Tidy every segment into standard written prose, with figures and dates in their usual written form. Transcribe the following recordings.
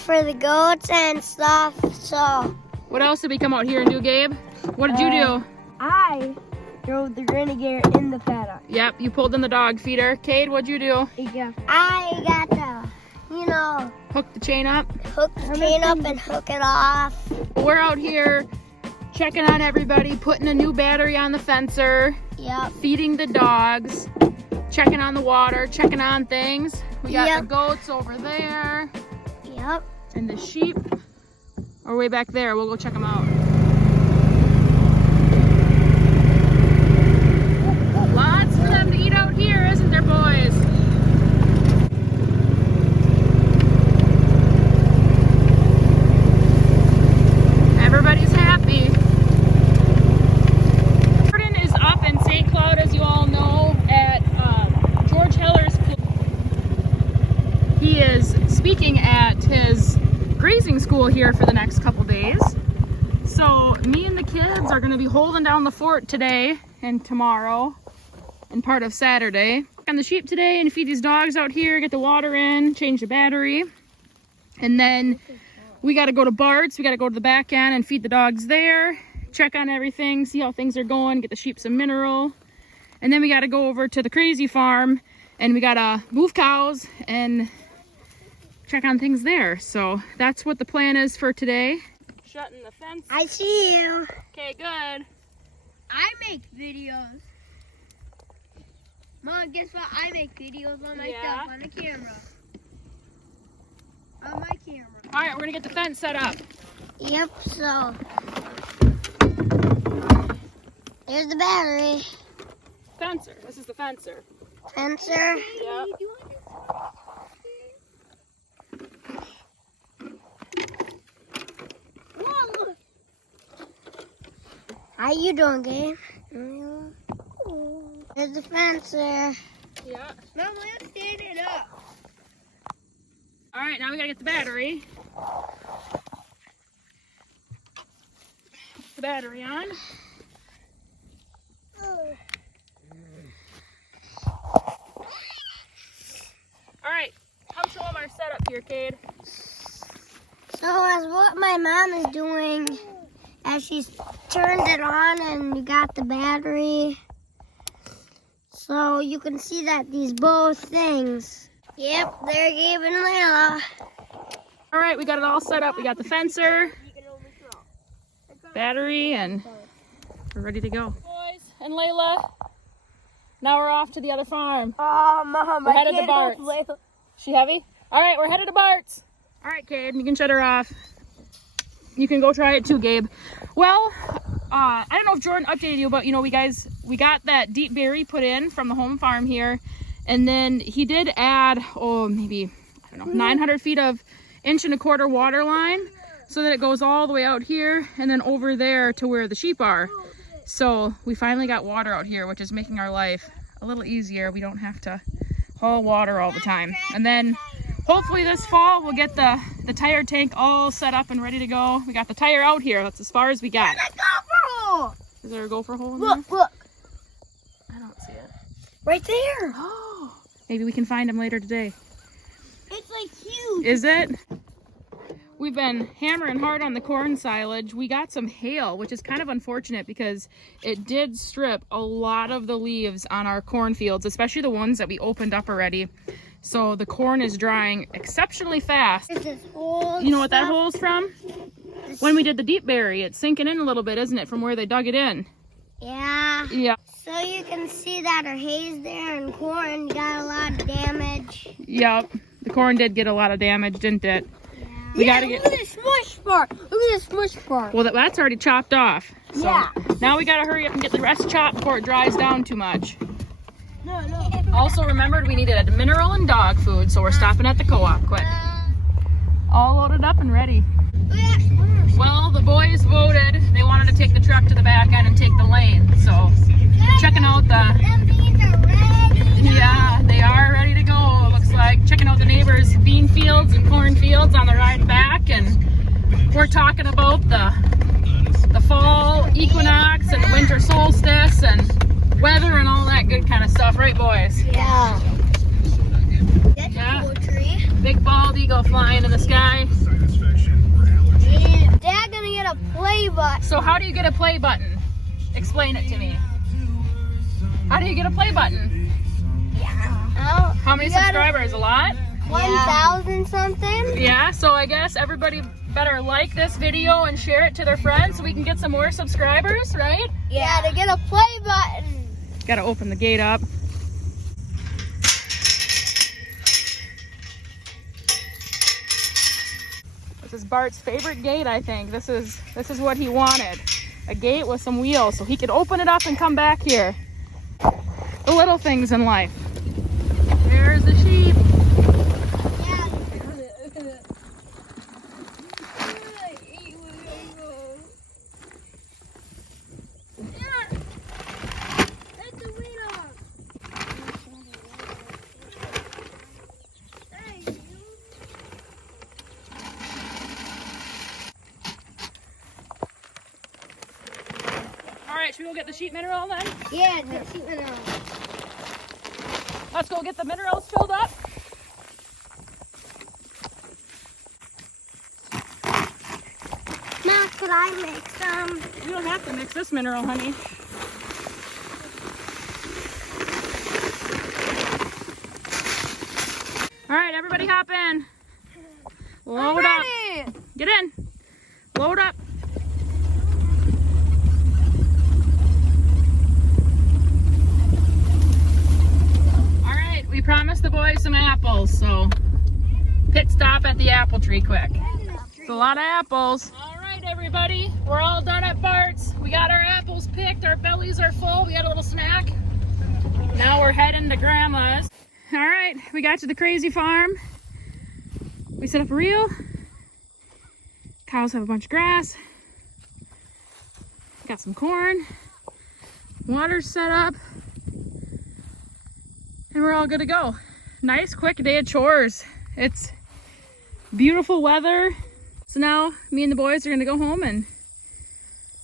for the goats and stuff, so. What else did we come out here and do, Gabe? What did you do? I drove the renegade in the paddock. Yep, you pulled in the dog feeder. Cade, what'd you do? I got to, Hook the chain up. hook the chain up and hook it off. We're out here checking on everybody, putting a new battery on the fencer, Yep. feeding the dogs, checking on the water, checking on things. We got Yep. the goats over there Yep. and the sheep are way back there. We'll go check them out. Lots for them to eat out here, isn't there, boys? Everybody's happy. Jordan is up in St. Cloud, as you all know, at George Heller's. He is speaking at his grazing school here for the next couple days. So me and the kids are going to be holding down the fort today and tomorrow and part of Saturday. On the sheep today and feed these dogs out here, get the water in, change the battery. And then we got to go to Bart's. We got to go to the back end and feed the dogs there, check on everything, see how things are going, get the sheep some mineral. And then we got to go over to the crazy farm and we got to move cows and check on things there. So that's what the plan is for today. Shutting the fence. I see you. Okay, good. I make videos. Mom, guess what? I make videos on myself Yeah. on the camera. On my camera. All right, we're gonna get the fence set up. Yep, so. There's the battery. Fencer. This is the fencer. Fencer. Yep. Whoa. How you doing, Gabe? There's the fencer. Yeah. Mom, let's stand it up. All right, now we gotta get the battery. Put the battery on. All right, come show them our setup here, Cade. So as what my mom is doing, as she's turned it on and you got the battery, so you can see that these both things. Yep, they're Gabe and Layla. All right, we got it all set up. We got the fencer, battery, and we're ready to go. Boys and Layla, now we're off to the other farm. Oh, Mom, We're headed to Bart's. She heavy? All right, we're headed to Bart's. All right, Cade, you can shut her off. You can go try it too, Gabe. Well, I don't know if Jordan updated you, but we got that deep berry put in from the home farm here. And then he did add, maybe, 900 feet of 1.25 inch water line so that it goes all the way out here and then over there to where the sheep are. So we finally got water out here, which is making our life a little easier. We don't have to haul water all the time. And then hopefully this fall we'll get the tire tank all set up and ready to go. We got the tire out here. That's as far as we got. Is there a gopher hole in there? Look, I don't see it. right there. Oh, maybe we can find him later today. It's like huge. Is it? We've been hammering hard on the corn silage. We got some hail, which is kind of unfortunate because it did strip a lot of the leaves on our cornfields, especially the ones that we opened up already. So the corn is drying exceptionally fast. There's this hole. You know what that hole is from? When we did the deep bury, it's sinking in a little bit, isn't it, from where they dug it in? Yeah. Yeah. So you can see that our hay's there and corn got a lot of damage. Yep. The corn did get a lot of damage, didn't it? Yeah. We gotta get. Look at this smush part. Look at this smush part. Well, that's already chopped off. So Yeah. now we gotta hurry up and get the rest chopped before it dries down too much. No. Also remembered we needed a mineral and dog food, so we're stopping at the co-op quick. All loaded up and ready. Well, the boys voted. They wanted to take the truck to the back end and take the lane. So checking out Them beans are ready. yeah, they are ready to go. It looks like checking out the neighbors' bean fields and corn fields on the ride back, and we're talking about the fall equinox and the winter solstice and weather and all that good kind of stuff, right, boys? Yeah. That's Yeah. a cool tree. Big bald eagle flying in the sky. Yeah. Dad gonna get a play button. So how do you get a play button? Explain it to me. How do you get a play button? Yeah. How many subscribers? A lot? 1,000 something. Yeah, so I guess everybody better like this video and share it to their friends so we can get some more subscribers, right? Yeah, to get a play button. Gotta open the gate up. This is Bart's favorite gate, I think. This is what he wanted. A gate with some wheels so he could open it up and come back here. The little things in life. There's the sheep. Alright, should we go get the sheep mineral then? Yeah, the sheep mineral. Let's go get the minerals filled up. Now, could I mix some? You don't have to mix this mineral, honey. Alright, everybody hop in. Load up. Get in. Load up. We promised the boys some apples, so pit stop at the apple tree quick. It's a lot of apples. All right, everybody, we're all done at Bart's. We got our apples picked, our bellies are full, we had a little snack. Now we're heading to Grandma's. All right, we got to the crazy farm. We set up a reel. Cows have a bunch of grass. Got some corn. Water's set up. And we're all good to go. Nice, quick day of chores. It's beautiful weather. So now me and the boys are gonna go home and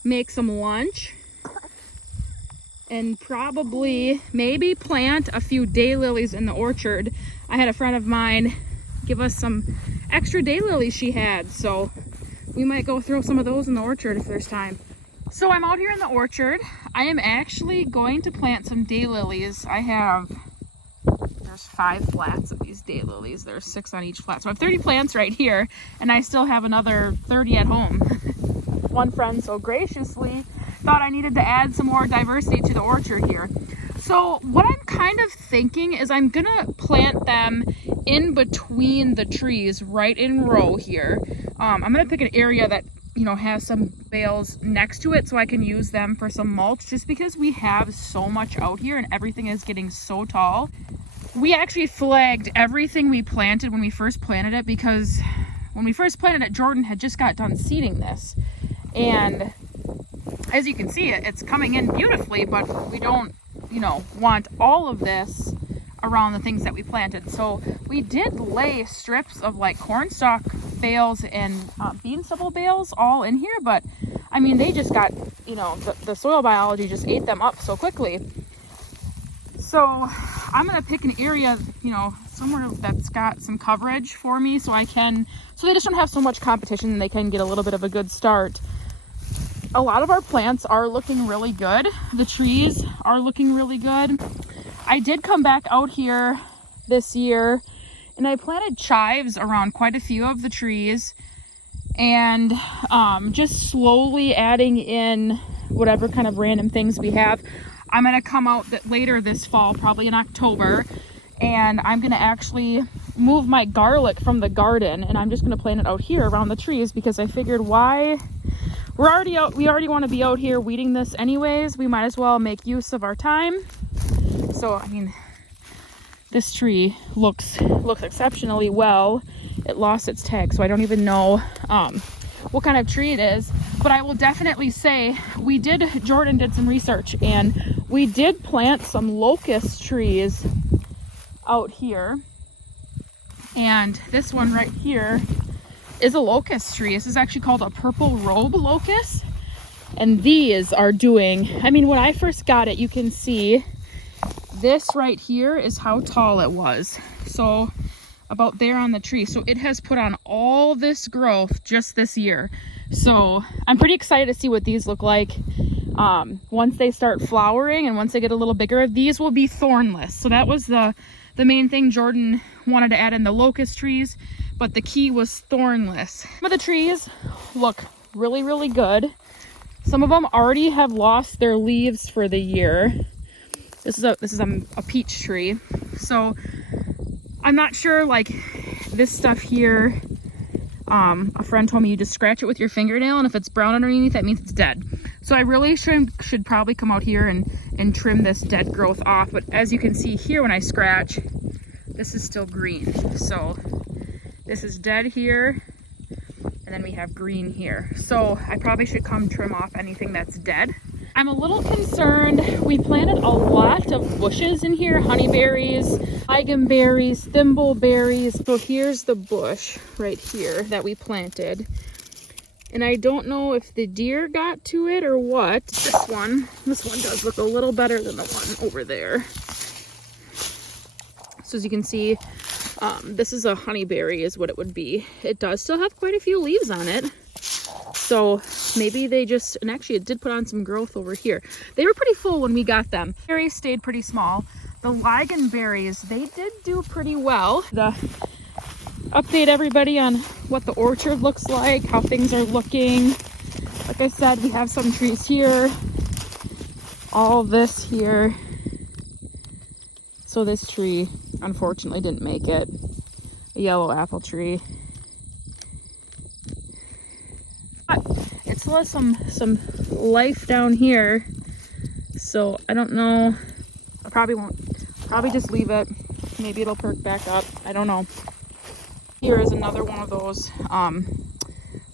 make some lunch. And probably, maybe plant a few daylilies in the orchard. I had a friend of mine give us some extra daylilies she had. So we might go throw some of those in the orchard if there's time. So I'm out here in the orchard. I am actually going to plant some daylilies. There's 5 flats of these daylilies. There's 6 on each flat. So I have 30 plants right here, and I still have another 30 at home. One friend so graciously thought I needed to add some more diversity to the orchard here. So what I'm kind of thinking is I'm gonna plant them in between the trees, right in row here. I'm gonna pick an area that has some bales next to it so I can use them for some mulch, just because we have so much out here and everything is getting so tall. We actually flagged everything we planted when we first planted it, because when we first planted it, Jordan had just got done seeding this. And as you can see, it's coming in beautifully, but we don't, want all of this around the things that we planted. So we did lay strips of like corn stalk bales and bean stubble bales all in here, but I mean, they just got, the soil biology just ate them up so quickly. So I'm gonna pick an area, somewhere that's got some coverage for me so they just don't have so much competition and they can get a little bit of a good start. A lot of our plants are looking really good. The trees are looking really good. I did come back out here this year and I planted chives around quite a few of the trees, and just slowly adding in whatever kind of random things we have. I'm gonna come out later this fall, probably in October, and I'm gonna actually move my garlic from the garden, and I'm just gonna plant it out here around the trees, because I figured we already want to be out here weeding this anyways. We might as well make use of our time. So I mean, this tree looks exceptionally well. It lost its tag, so I don't even know what kind of tree it is, but I will definitely say Jordan did some research, and we did plant some locust trees out here, and this one right here is a locust tree. This is actually called a purple robe locust, and these are doing, when I first got it, you can see this right here is how tall it was. So about there on the tree. So it has put on all this growth just this year. So I'm pretty excited to see what these look like once they start flowering and once they get a little bigger. These will be thornless. So that was the main thing Jordan wanted to add in the locust trees, but the key was thornless. Some of the trees look really, really good. Some of them already have lost their leaves for the year. This is a peach tree. So I'm not sure, like this stuff here, a friend told me you just scratch it with your fingernail, and if it's brown underneath, that means it's dead. So I really should probably come out here and trim this dead growth off. But as you can see here, when I scratch, this is still green. So this is dead here, and then we have green here. So I probably should come trim off anything that's dead. I'm a little concerned. We planted a lot of bushes in here, honeyberries, eigenberries, thimbleberries. So here's the bush right here that we planted. And I don't know if the deer got to it or what. This one does look a little better than the one over there. So as you can see, this is a honeyberry is what it would be. It does still have quite a few leaves on it. So maybe they just, and actually it did put on some growth over here. They were pretty full when we got them. Berries stayed pretty small. The ligonberries, they did do pretty well. Update everybody on what the orchard looks like, how things are looking. Like I said, we have some trees here, all this here. So this tree unfortunately didn't make it, a yellow apple tree. But it still has some life down here, so I don't know. I probably just leave it. Maybe it'll perk back up. I don't know. Here is another one of those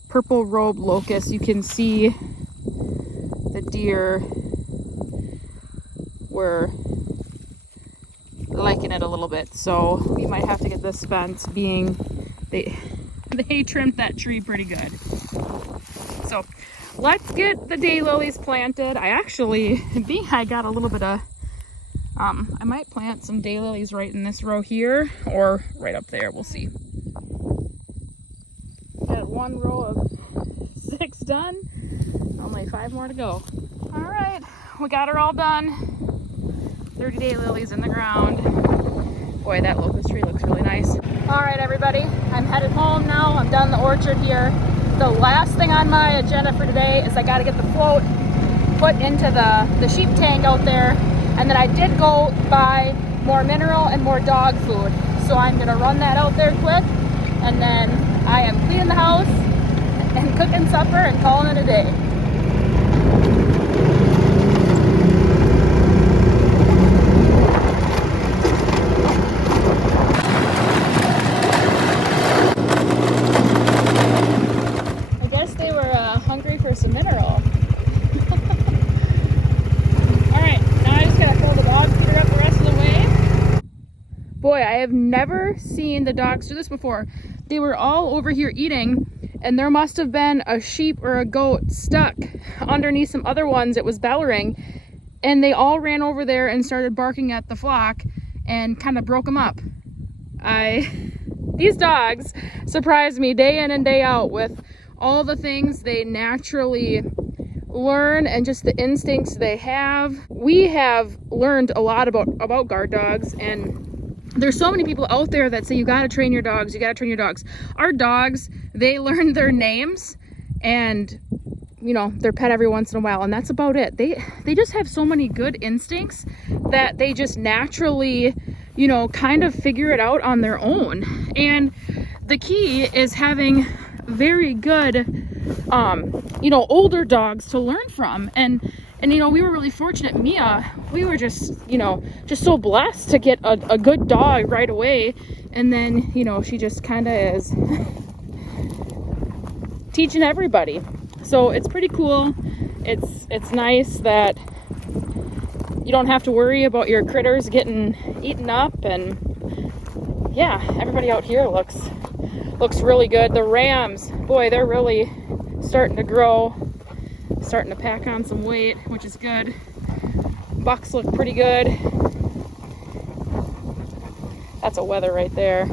purple robe locusts. You can see the deer were liking it a little bit, so we might have to get this fence, being they trimmed that tree pretty good. So let's get the daylilies planted. I got a little bit of I might plant some daylilies right in this row here or right up there. We'll see. Got one row of 6 done, only 5 more to go. All right, we got her all done. 30 daylilies in the ground. Boy, that locust tree looks really nice. All right, everybody, I'm headed home now. I'm done the orchard here. The last thing on my agenda for today is I got to get the float put into the sheep tank out there, and then I did go buy more mineral and more dog food. So I'm gonna run that out there quick, and then I am cleaning the house and cooking supper and calling it a day. I guess they were hungry for some mineral. Boy, I have never seen the dogs do this before. They were all over here eating, and there must have been a sheep or a goat stuck underneath some other ones. It was bellowing, and they all ran over there and started barking at the flock and kind of broke them up. These dogs surprise me day in and day out with all the things they naturally learn and just the instincts they have. We have learned a lot about guard dogs, and there's so many people out there that say you gotta train your dogs, you gotta train your dogs. Our dogs, they learn their names and, you know, their pet every once in a while, and that's about it. They just have so many good instincts that they just naturally, you know, kind of figure it out on their own. And the key is having very good, you know, older dogs to learn from. And you know, we were really fortunate. Mia, we were just, you know, just so blessed to get a good dog right away. And then, you know, she just kind of is teaching everybody. So it's pretty cool. It's nice that you don't have to worry about your critters getting eaten up. And yeah, everybody out here looks really good. The rams, boy, they're really starting to grow. Starting to pack on some weight, which is good. Bucks look pretty good. That's a wether right there.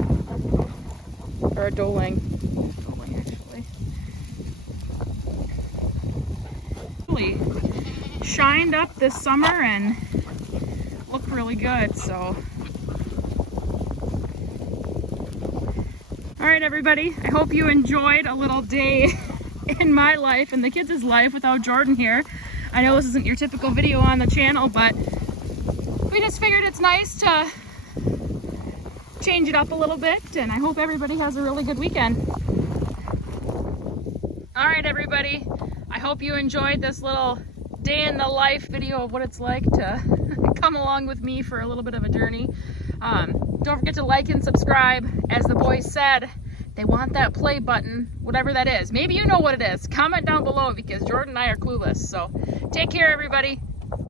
or a doeling. Doeling, actually. Really shined up this summer and looked really good, so. All right, everybody, I hope you enjoyed a little day in my life and the kids' life without Jordan here. I know this isn't your typical video on the channel, but we just figured it's nice to change it up a little bit, and I hope everybody has a really good weekend. All right, everybody, I hope you enjoyed this little day in the life video of what it's like to come along with me for a little bit of a journey. Don't forget to like and subscribe. As the boys said, they want that play button, whatever that is. Maybe you know what it is. Comment down below because Jordan and I are clueless. So take care, everybody.